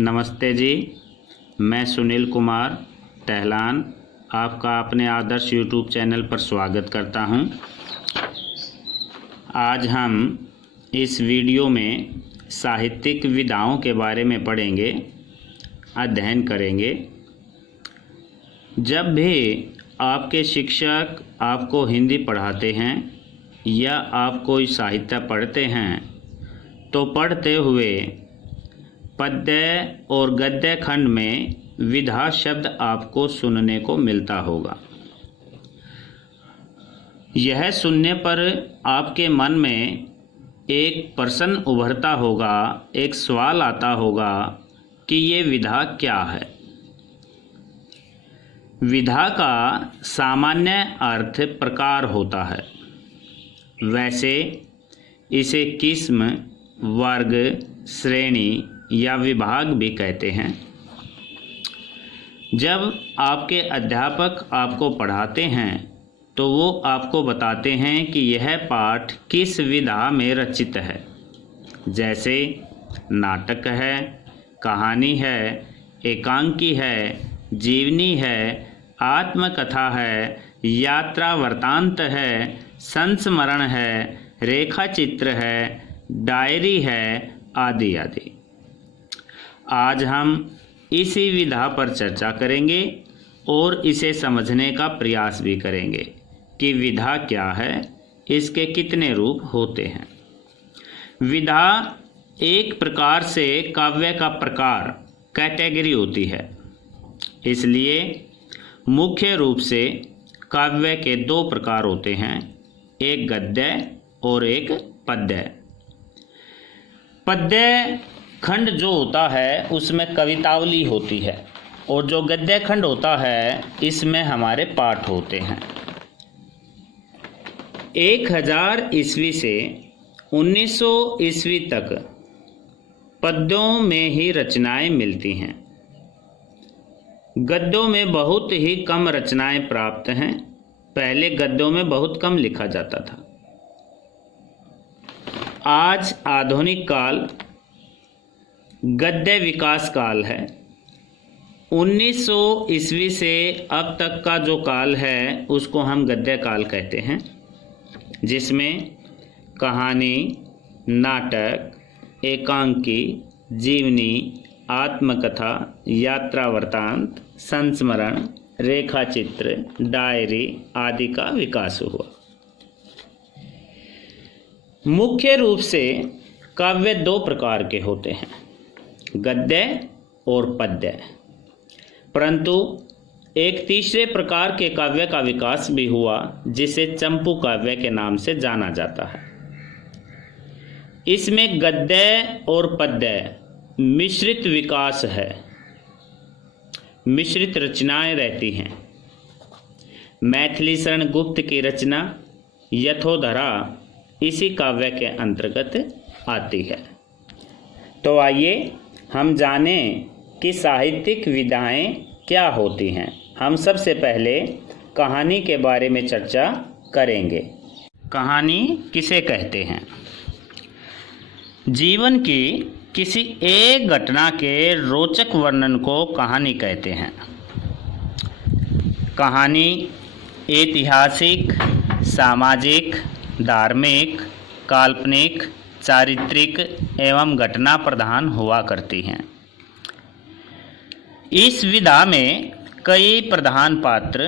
नमस्ते जी, मैं सुनील कुमार टहलान आपका अपने आदर्श यूट्यूब चैनल पर स्वागत करता हूं। आज हम इस वीडियो में साहित्यिक विधाओं के बारे में पढ़ेंगे, अध्ययन करेंगे। जब भी आपके शिक्षक आपको हिंदी पढ़ाते हैं या आप कोई साहित्य पढ़ते हैं तो पढ़ते हुए पद्य और गद्य खंड में विधा शब्द आपको सुनने को मिलता होगा। यह सुनने पर आपके मन में एक प्रश्न उभरता होगा, एक सवाल आता होगा कि ये विधा क्या है। विधा का सामान्य अर्थ प्रकार होता है। वैसे इसे किस्म, वर्ग, श्रेणी या विभाग भी कहते हैं। जब आपके अध्यापक आपको पढ़ाते हैं तो वो आपको बताते हैं कि यह पाठ किस विधा में रचित है। जैसे नाटक है, कहानी है, एकांकी है, जीवनी है, आत्मकथा है, यात्रा वृत्तांत है, संस्मरण है, रेखा चित्र है, डायरी है, आदि आदि। आज हम इसी विधा पर चर्चा करेंगे और इसे समझने का प्रयास भी करेंगे कि विधा क्या है, इसके कितने रूप होते हैं। विधा एक प्रकार से काव्य का प्रकार, कैटेगरी होती है। इसलिए मुख्य रूप से काव्य के दो प्रकार होते हैं, एक गद्य और एक पद्य। पद्य खंड जो होता है उसमें कवितावली होती है और जो गद्य खंड होता है इसमें हमारे पाठ होते हैं। 1000 ईस्वी से 1900 ईस्वी तक पद्यों में ही रचनाएं मिलती हैं। गद्यों में बहुत ही कम रचनाएं प्राप्त हैं। पहले गद्यों में बहुत कम लिखा जाता था। आज आधुनिक काल गद्य विकास काल है। 1900 ईस्वी से अब तक का जो काल है उसको हम गद्य काल कहते हैं, जिसमें कहानी, नाटक, एकांकी, जीवनी, आत्मकथा, यात्रा वृत्तांत, संस्मरण, रेखा चित्र, डायरी आदि का विकास हुआ। मुख्य रूप से काव्य दो प्रकार के होते हैं, गद्य और पद्य। परंतु एक तीसरे प्रकार के काव्य का विकास भी हुआ जिसे चंपू काव्य के नाम से जाना जाता है। इसमें गद्य और पद्य मिश्रित विकास है, मिश्रित रचनाएं रहती हैं। मैथिली शरण गुप्त की रचना यथोधरा इसी काव्य के अंतर्गत आती है। तो आइए हम जानें कि साहित्यिक विधाएं क्या होती हैं। हम सबसे पहले कहानी के बारे में चर्चा करेंगे। कहानी किसे कहते हैं? जीवन की किसी एक घटना के रोचक वर्णन को कहानी कहते हैं। कहानी ऐतिहासिक, सामाजिक, धार्मिक, काल्पनिक, चारित्रिक एवं घटना प्रधान हुआ करती हैं। इस विधा में कई प्रधान पात्र,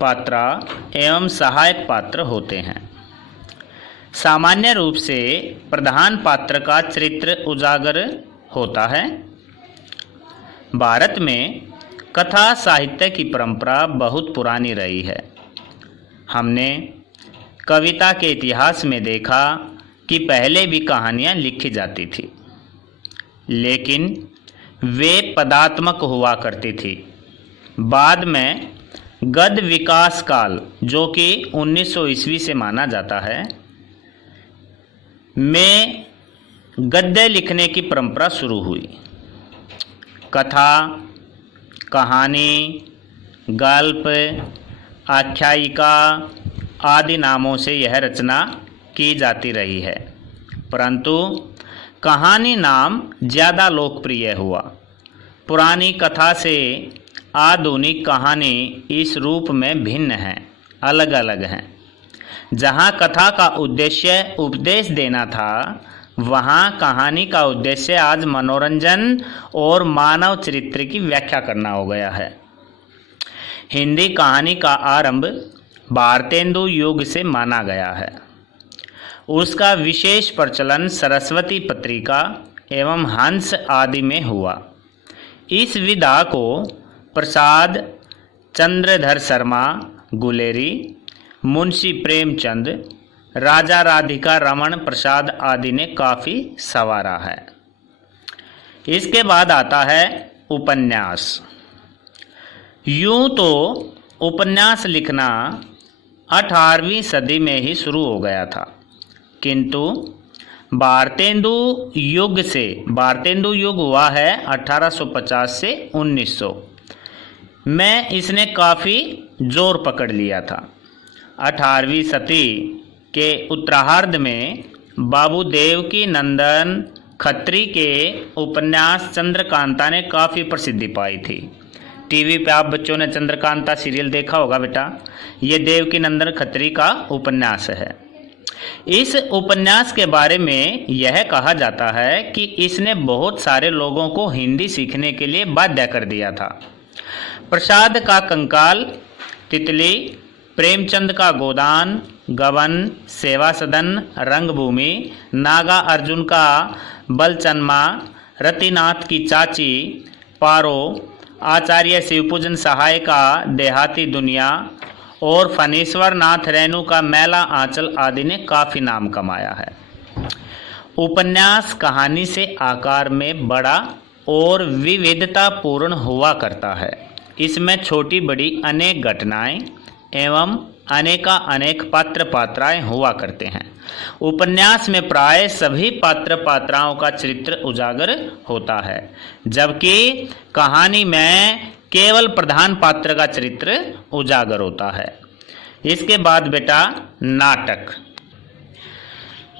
पात्रा एवं सहायक पात्र होते हैं। सामान्य रूप से प्रधान पात्र का चरित्र उजागर होता है। भारत में कथा साहित्य की परंपरा बहुत पुरानी रही है। हमने कविता के इतिहास में देखा कि पहले भी कहानियाँ लिखी जाती थी, लेकिन वे पदात्मक हुआ करती थी। बाद में गद्य विकास काल, जो कि 1900 ईस्वी से माना जाता है, में गद्य लिखने की परंपरा शुरू हुई। कथा, कहानी, गल्प, आख्यायिका आदि नामों से यह रचना की जाती रही है। परंतु कहानी नाम ज़्यादा लोकप्रिय हुआ। पुरानी कथा से आधुनिक कहानी इस रूप में भिन्न हैं, अलग अलग हैं। जहाँ कथा का उद्देश्य उपदेश देना था, वहाँ कहानी का उद्देश्य आज मनोरंजन और मानव चरित्र की व्याख्या करना हो गया है। हिंदी कहानी का आरंभ भारतेंदु युग से माना गया है। उसका विशेष प्रचलन सरस्वती पत्रिका एवं हंस आदि में हुआ। इस विधा को प्रसाद चंद्रधर शर्मा गुलेरी, मुंशी प्रेमचंद, राजा राधिका रमन प्रसाद आदि ने काफ़ी संवारा है। इसके बाद आता है उपन्यास। यूँ तो उपन्यास लिखना 18वीं सदी में ही शुरू हो गया था, किंतु भारतेंदु युग हुआ है 1850 से 1900 में। इसने काफ़ी जोर पकड़ लिया था। 18वीं सदी के उत्तरार्ध में बाबू देवकी नंदन खत्री के उपन्यास चंद्रकांता ने काफ़ी प्रसिद्धि पाई थी। टीवी पे आप बच्चों ने चंद्रकांता सीरियल देखा होगा बेटा। ये देवकी नंदन खत्री का उपन्यास है। इस उपन्यास के बारे में यह कहा जाता है कि इसने बहुत सारे लोगों को हिंदी सीखने के लिए बाध्य कर दिया था। प्रसाद का कंकाल, तितली, प्रेमचंद का गोदान, गबन, सेवा सदन, रंगभूमि, नागा अर्जुन का बलचन्मा, रतिनाथ की चाची, पारो, आचार्य शिवपूजन सहाय का देहाती दुनिया और फणीश्वर नाथ रेणु का मैला आंचल आदि ने काफ़ी नाम कमाया है। उपन्यास कहानी से आकार में बड़ा और विविधतापूर्ण हुआ करता है। इसमें छोटी बड़ी अनेक घटनाएं एवं अनेक पात्र पात्राएं हुआ करते हैं। उपन्यास में प्राय सभी पात्र पात्राओं का चरित्र उजागर होता है, जबकि कहानी में केवल प्रधान पात्र का चरित्र उजागर होता है। इसके बाद बेटा नाटक।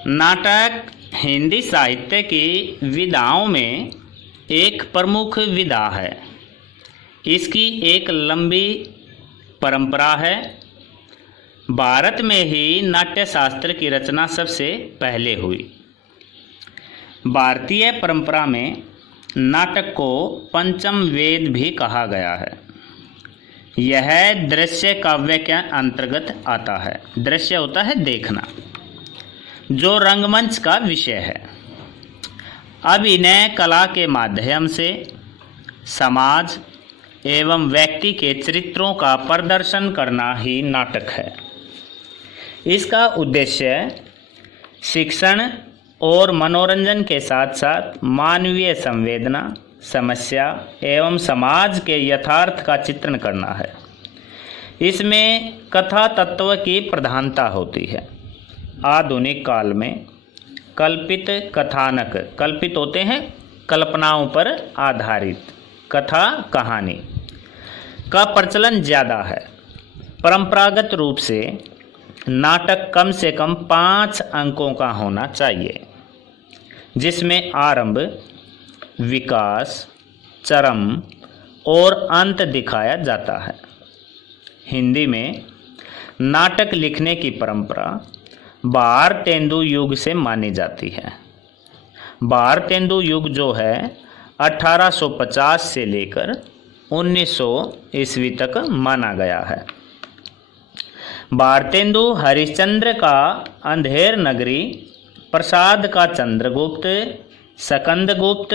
नाटक हिंदी साहित्य की विधाओं में एक प्रमुख विधा है। इसकी एक लंबी परंपरा है। भारत में ही नाट्य शास्त्र की रचना सबसे पहले हुई। भारतीय परंपरा में नाटक को पंचम वेद भी कहा गया है। यह दृश्य काव्य के अंतर्गत आता है। दृश्य होता है देखना, जो रंगमंच का विषय है। अभिनय कला के माध्यम से समाज एवं व्यक्ति के चरित्रों का प्रदर्शन करना ही नाटक है। इसका उद्देश्य शिक्षण और मनोरंजन के साथ साथ मानवीय संवेदना, समस्या एवं समाज के यथार्थ का चित्रण करना है। इसमें कथा तत्व की प्रधानता होती है। आधुनिक काल में कल्पित कथानक, कल्पित होते हैं कल्पनाओं पर आधारित, कथा कहानी का प्रचलन ज़्यादा है। परंपरागत रूप से नाटक कम से कम 5 अंकों का होना चाहिए, जिसमें आरंभ, विकास, चरम और अंत दिखाया जाता है। हिंदी में नाटक लिखने की परंपरा भारतेंदु युग से मानी जाती है। भारतेंदु युग जो है 1850 से लेकर 1900 ईस्वी तक माना गया है। भारतेंदु हरिश्चंद्र का अंधेर नगरी, प्रसाद का चंद्रगुप्त, सकंदगुप्त,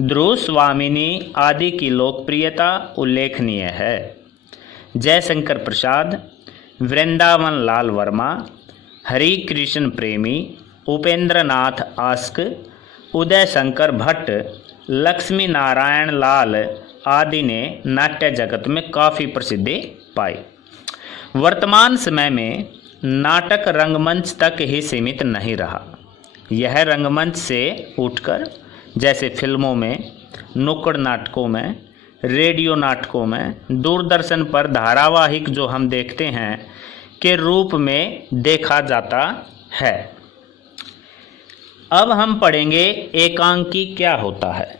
ध्रुव स्वामिनी आदि की लोकप्रियता उल्लेखनीय है। जयशंकर प्रसाद, वृंदावन लाल वर्मा, हरि कृष्ण प्रेमी, उपेंद्र नाथ आस्क, उदय शंकर भट्ट, लक्ष्मी नारायण लाल आदि ने नाट्य जगत में काफ़ी प्रसिद्धि पाई। वर्तमान समय में नाटक रंगमंच तक ही सीमित नहीं रहा। यह रंगमंच से उठकर जैसे फिल्मों में, नुक्कड़ नाटकों में, रेडियो नाटकों में, दूरदर्शन पर धारावाहिक जो हम देखते हैं के रूप में देखा जाता है। अब हम पढ़ेंगे एकांकी क्या होता है।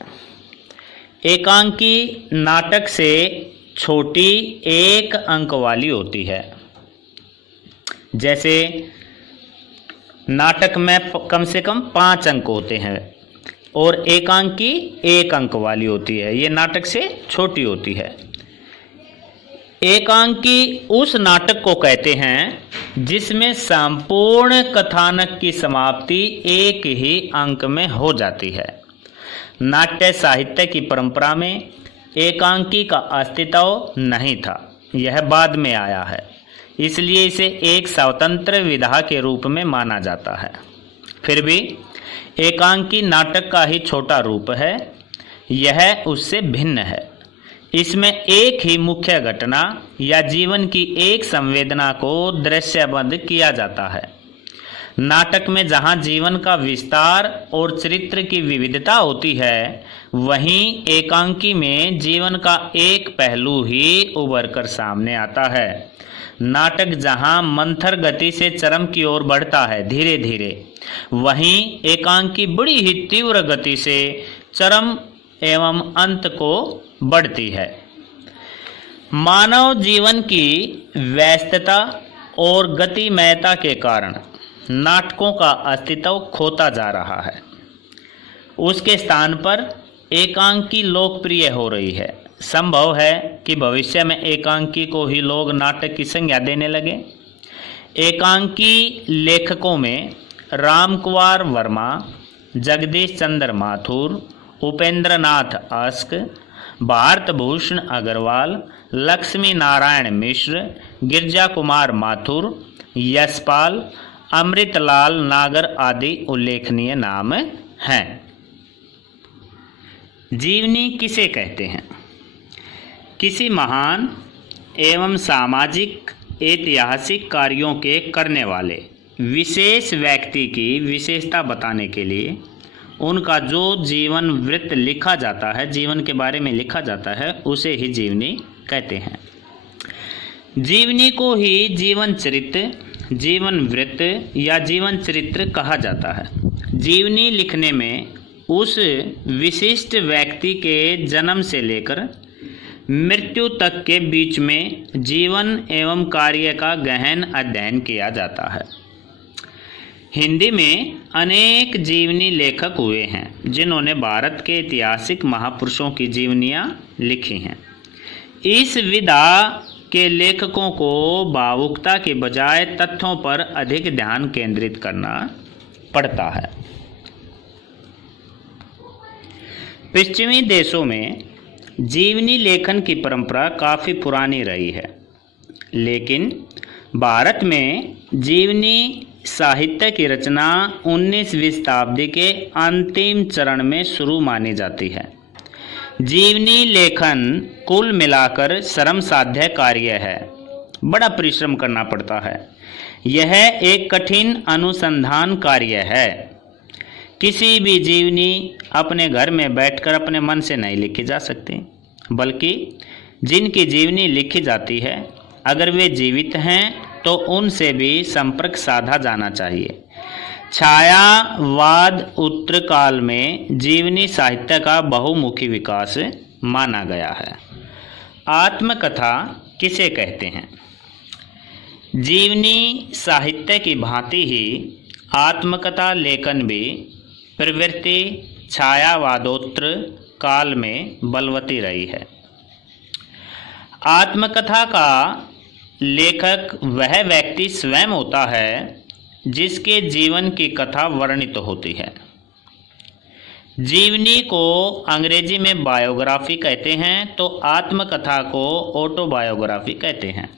एकांकी नाटक से छोटी एक अंक वाली होती है। जैसे नाटक में कम से कम 5 अंक होते हैं और एकांकी 1 अंक वाली होती है, ये नाटक से छोटी होती है। एकांकी उस नाटक को कहते हैं जिसमें संपूर्ण कथानक की समाप्ति एक ही अंक में हो जाती है। नाट्य साहित्य की परंपरा में एकांकी का अस्तित्व नहीं था, यह बाद में आया है, इसलिए इसे एक स्वतंत्र विधा के रूप में माना जाता है। फिर भी एकांकी नाटक का ही छोटा रूप है, यह उससे भिन्न है। इसमें एक ही मुख्य घटना या जीवन की एक संवेदना को दृश्यबद्ध किया जाता है। नाटक में जहाँ जीवन का विस्तार और चरित्र की विविधता होती है, वहीं एकांकी में जीवन का एक पहलू ही उभर कर सामने आता है। नाटक जहाँ मंथर गति से चरम की ओर बढ़ता है धीरे धीरे, वहीं एकांकी बड़ी ही तीव्र गति से चरम एवं अंत को बढ़ती है। मानव जीवन की व्यस्तता और गतिमयता के कारण नाटकों का अस्तित्व खोता जा रहा है। उसके स्थान पर एकांकी लोकप्रिय हो रही है। संभव है कि भविष्य में एकांकी को ही लोग नाटक की संज्ञा देने लगे। एकांकी लेखकों में राम कुमार वर्मा, जगदीश चंद्र माथुर, उपेंद्र नाथ अस्क, भारत भूषण अग्रवाल, लक्ष्मी नारायण मिश्र, गिरजा कुमार माथुर, यशपाल, अमृतलाल नागर आदि उल्लेखनीय नाम हैं। जीवनी किसे कहते हैं? किसी महान एवं सामाजिक ऐतिहासिक कार्यों के करने वाले विशेष व्यक्ति की विशेषता बताने के लिए उनका जो जीवन वृत्त लिखा जाता है, जीवन के बारे में लिखा जाता है, उसे ही जीवनी कहते हैं। जीवनी को ही जीवन चरित्र, जीवन वृत्त या जीवन चरित्र कहा जाता है। जीवनी लिखने में उस विशिष्ट व्यक्ति के जन्म से लेकर मृत्यु तक के बीच में जीवन एवं कार्य का गहन अध्ययन किया जाता है। हिंदी में अनेक जीवनी लेखक हुए हैं जिन्होंने भारत के ऐतिहासिक महापुरुषों की जीवनियाँ लिखी हैं। इस विधा के लेखकों को भावुकता के बजाय तथ्यों पर अधिक ध्यान केंद्रित करना पड़ता है। पश्चिमी देशों में जीवनी लेखन की परंपरा काफ़ी पुरानी रही है, लेकिन भारत में जीवनी साहित्य की रचना 19वीं शताब्दी के अंतिम चरण में शुरू मानी जाती है। जीवनी लेखन कुल मिलाकर श्रम साध्य कार्य है, बड़ा परिश्रम करना पड़ता है। यह एक कठिन अनुसंधान कार्य है। किसी भी जीवनी अपने घर में बैठकर अपने मन से नहीं लिखी जा सकती, बल्कि जिनकी जीवनी लिखी जाती है, अगर वे जीवित हैं तो उनसे भी संपर्क साधा जाना चाहिए। छायावाद उत्तरकाल में जीवनी साहित्य का बहुमुखी विकास माना गया है। आत्मकथा किसे कहते हैं? जीवनी साहित्य की भांति ही आत्मकथा लेखन भी प्रवृत्ति छायावादोत्तर काल में बलवती रही है। आत्मकथा का लेखक वह व्यक्ति स्वयं होता है जिसके जीवन की कथा वर्णित होती है। जीवनी को अंग्रेजी में बायोग्राफी कहते हैं, तो आत्मकथा को ऑटोबायोग्राफी कहते हैं।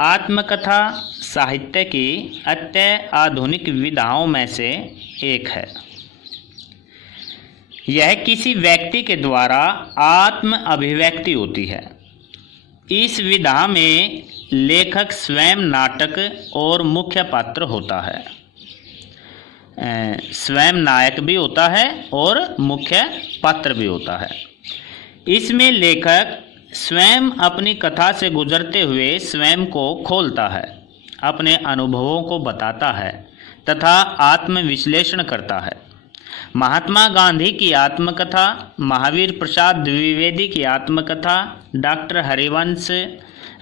आत्मकथा साहित्य की अत्याधुनिक विधाओं में से एक है। यह किसी व्यक्ति के द्वारा आत्म अभिव्यक्ति होती है। इस विधा में लेखक स्वयं नाटक और मुख्य पात्र होता है, स्वयं नायक भी होता है और मुख्य पात्र भी होता है। इसमें लेखक स्वयं अपनी कथा से गुजरते हुए स्वयं को खोलता है, अपने अनुभवों को बताता है तथा आत्मविश्लेषण करता है। महात्मा गांधी की आत्मकथा, महावीर प्रसाद द्विवेदी की आत्मकथा, डॉक्टर हरिवंश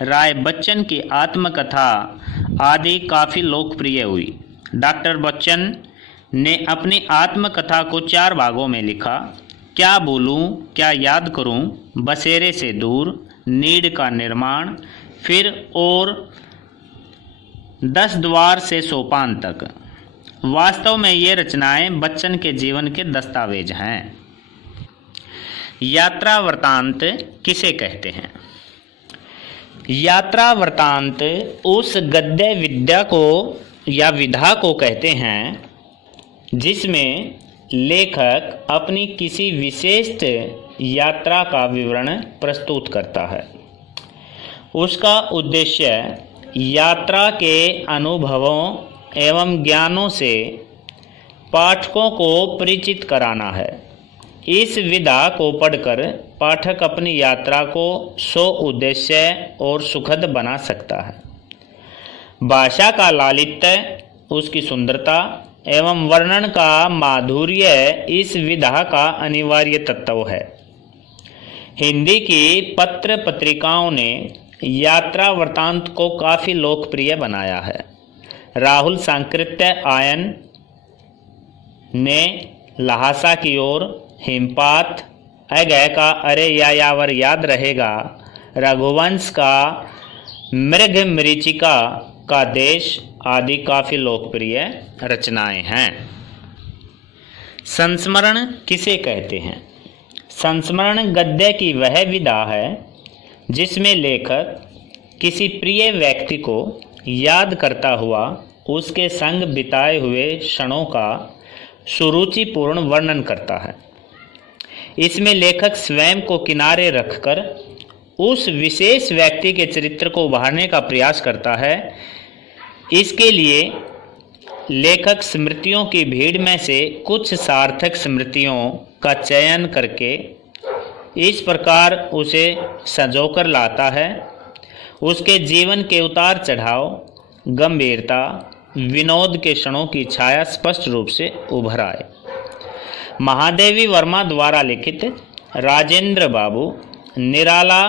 राय बच्चन की आत्मकथा आदि काफ़ी लोकप्रिय हुई। डॉक्टर बच्चन ने अपनी आत्मकथा को 4 भागों में लिखा। क्या बोलूं, क्या याद करूं, बसेरे से दूर, नीड़ का निर्माण, फिर और 10 द्वार से सोपान तक। वास्तव में ये रचनाएं बच्चन के जीवन के दस्तावेज हैं। यात्रा वृत्तांत किसे कहते हैं? यात्रा वृत्तांत उस गद्य विद्या को या विधा को कहते हैं जिसमें लेखक अपनी किसी विशिष्ट यात्रा का विवरण प्रस्तुत करता है। उसका उद्देश्य यात्रा के अनुभवों एवं ज्ञानों से पाठकों को परिचित कराना है। इस विधा को पढ़कर पाठक अपनी यात्रा को उद्देश्य और सुखद बना सकता है। भाषा का लालित्य, उसकी सुंदरता एवं वर्णन का माधुर्य इस विधा का अनिवार्य तत्व है। हिंदी की पत्र पत्रिकाओं ने यात्रा वृत्तांत को काफ़ी लोकप्रिय बनाया है। राहुल सांकृत्य आयन ने लहासा की ओर, हिमपात, अगय का अरे यायावर याद रहेगा, रघुवंश का मृग मरीचिका का देश आदि काफ़ी लोकप्रिय रचनाएं हैं। संस्मरण किसे कहते हैं? संस्मरण गद्य की वह विधा है जिसमें लेखक किसी प्रिय व्यक्ति को याद करता हुआ उसके संग बिताए हुए क्षणों का सुरुचिपूर्ण वर्णन करता है। इसमें लेखक स्वयं को किनारे रखकर उस विशेष व्यक्ति के चरित्र को उभारने का प्रयास करता है। इसके लिए लेखक स्मृतियों की भीड़ में से कुछ सार्थक स्मृतियों का चयन करके इस प्रकार उसे संजोकर लाता है। उसके जीवन के उतार चढ़ाव, गंभीरता, विनोद के क्षणों की छाया स्पष्ट रूप से उभर आए। महादेवी वर्मा द्वारा लिखित राजेंद्र बाबू, निराला,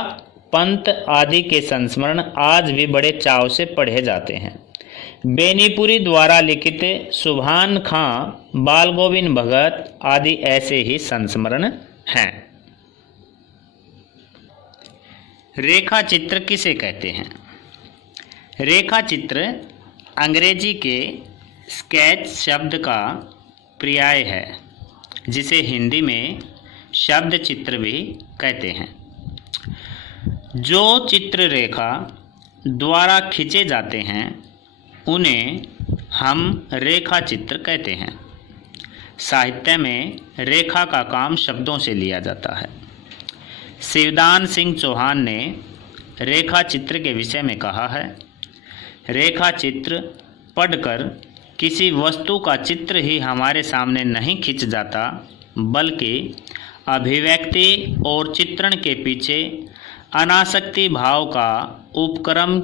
पंत आदि के संस्मरण आज भी बड़े चाव से पढ़े जाते हैं। बेनीपुरी द्वारा लिखित सुभान खां, बाल गोविंद भगत आदि ऐसे ही संस्मरण हैं। रेखा चित्र किसे कहते हैं? रेखा चित्र अंग्रेजी के स्केच शब्द का पर्याय है, जिसे हिंदी में शब्द चित्र भी कहते हैं। जो चित्र रेखा द्वारा खींचे जाते हैं उन्हें हम रेखा चित्र कहते हैं। साहित्य में रेखा का काम शब्दों से लिया जाता है। शिवदान सिंह चौहान ने रेखा चित्र के विषय में कहा है, रेखा चित्र पढ़कर किसी वस्तु का चित्र ही हमारे सामने नहीं खिंच जाता, बल्कि अभिव्यक्ति और चित्रण के पीछे अनासक्ति भाव का उपक्रम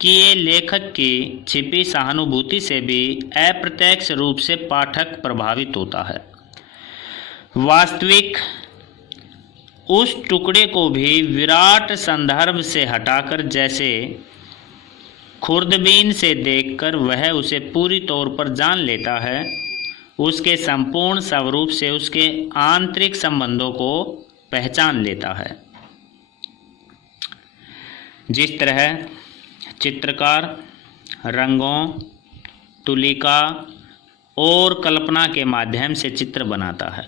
किए लेखक की छिपी सहानुभूति से भी अप्रत्यक्ष रूप से पाठक प्रभावित होता है। वास्तविक उस टुकड़े को भी विराट संदर्भ से हटाकर जैसे खुर्दबीन से देखकर वह उसे पूरी तौर पर जान लेता है, उसके संपूर्ण स्वरूप से उसके आंतरिक संबंधों को पहचान लेता है। जिस तरह चित्रकार रंगों, तुलिका और कल्पना के माध्यम से चित्र बनाता है,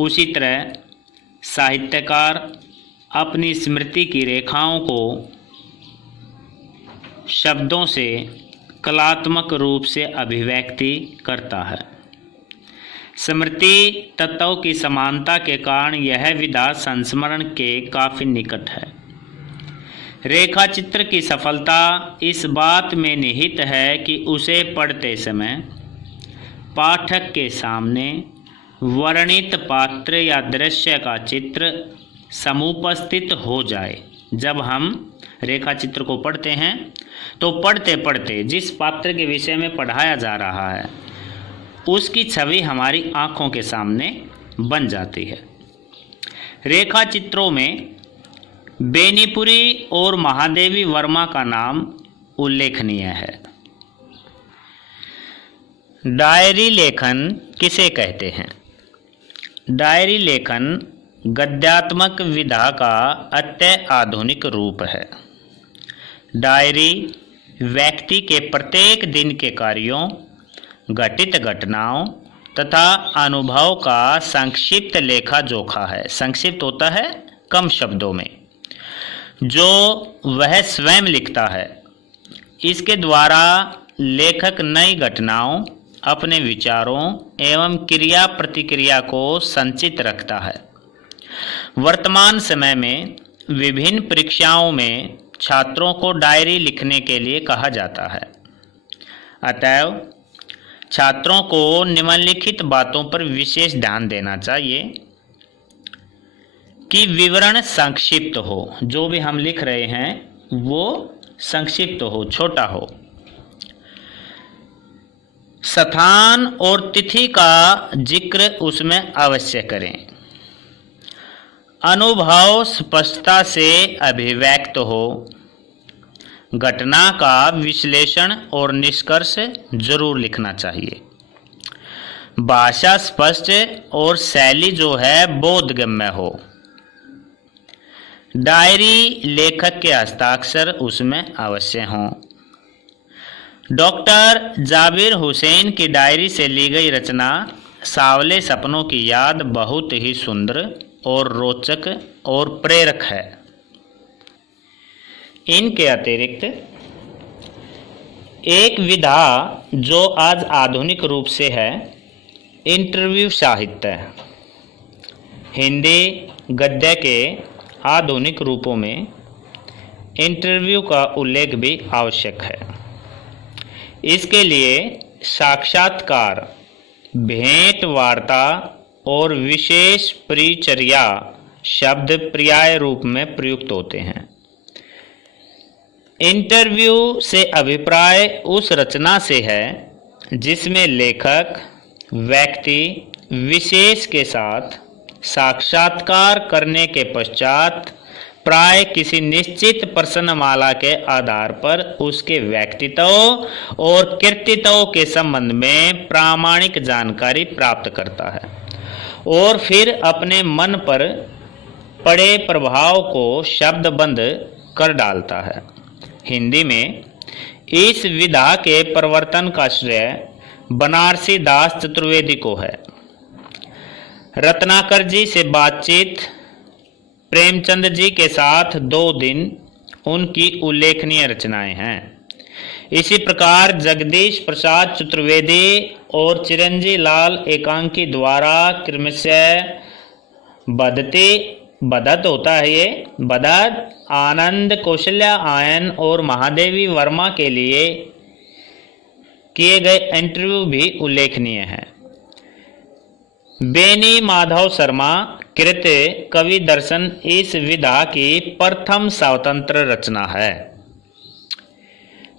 उसी तरह साहित्यकार अपनी स्मृति की रेखाओं को शब्दों से कलात्मक रूप से अभिव्यक्ति करता है। स्मृति तत्व की समानता के कारण यह विधा संस्मरण के काफ़ी निकट है। रेखा चित्र की सफलता इस बात में निहित है कि उसे पढ़ते समय पाठक के सामने वर्णित पात्र या दृश्य का चित्र समुपस्थित हो जाए। जब हम रेखा चित्र को पढ़ते हैं तो पढ़ते पढ़ते जिस पात्र के विषय में पढ़ाया जा रहा है उसकी छवि हमारी आँखों के सामने बन जाती है। रेखा चित्रों में बेनीपुरी और महादेवी वर्मा का नाम उल्लेखनीय है। डायरी लेखन किसे कहते हैं? डायरी लेखन गद्यात्मक विधा का अत्याधुनिक रूप है। डायरी व्यक्ति के प्रत्येक दिन के कार्यों, घटित घटनाओं तथा अनुभव का संक्षिप्त लेखा जोखा है। संक्षिप्त होता है कम शब्दों में, जो वह स्वयं लिखता है। इसके द्वारा लेखक नई घटनाओं, अपने विचारों एवं क्रिया प्रतिक्रिया को संचित रखता है। वर्तमान समय में विभिन्न परीक्षाओं में छात्रों को डायरी लिखने के लिए कहा जाता है। अतएव छात्रों को निम्नलिखित बातों पर विशेष ध्यान देना चाहिए कि विवरण संक्षिप्त हो। जो भी हम लिख रहे हैं वो संक्षिप्त हो, छोटा हो। स्थान और तिथि का जिक्र उसमें अवश्य करें। अनुभव स्पष्टता से अभिव्यक्त हो। घटना का विश्लेषण और निष्कर्ष जरूर लिखना चाहिए। भाषा स्पष्ट और शैली जो है बोधगम्य हो। डायरी लेखक के हस्ताक्षर उसमें अवश्य हों। डॉक्टर जाबिर हुसैन की डायरी से ली गई रचना सांवले सपनों की याद बहुत ही सुंदर और रोचक और प्रेरक है। इनके अतिरिक्त एक विधा जो आज आधुनिक रूप से है, इंटरव्यू साहित्य। हिंदी गद्य के आधुनिक रूपों में इंटरव्यू का उल्लेख भी आवश्यक है। इसके लिए साक्षात्कार, भेंट वार्ता और विशेष परिचर्या शब्द पर्याय रूप में प्रयुक्त होते हैं। इंटरव्यू से अभिप्राय उस रचना से है जिसमें लेखक व्यक्ति विशेष के साथ साक्षात्कार करने के पश्चात प्राय किसी निश्चित प्रश्नमाला के आधार पर उसके व्यक्तित्व और कृतित्व के संबंध में प्रामाणिक जानकारी प्राप्त करता है और फिर अपने मन पर पड़े प्रभाव को शब्दबंद कर डालता है। हिंदी में इस विधा के प्रवर्तन का श्रेय बनारसी दास चतुर्वेदी को है। रत्नाकर जी से बातचीत, प्रेमचंद जी के साथ 2 दिन उनकी उल्लेखनीय रचनाएं हैं। इसी प्रकार जगदीश प्रसाद चतुर्वेदी और चिरंजी लाल एकांकी द्वारा क्रमशः बदत होता है ये बदत, आनंद, कौशल्या आयन और महादेवी वर्मा के लिए किए गए इंटरव्यू भी उल्लेखनीय हैं। बेनी माधव शर्मा कृत कवि दर्शन इस विधा की प्रथम स्वतंत्र रचना है।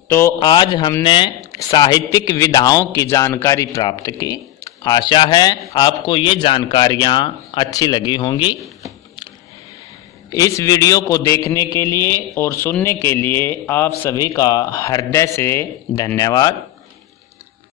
तो आज हमने साहित्यिक विधाओं की जानकारी प्राप्त की। आशा है आपको ये जानकारियाँ अच्छी लगी होंगी। इस वीडियो को देखने के लिए और सुनने के लिए आप सभी का हृदय से धन्यवाद।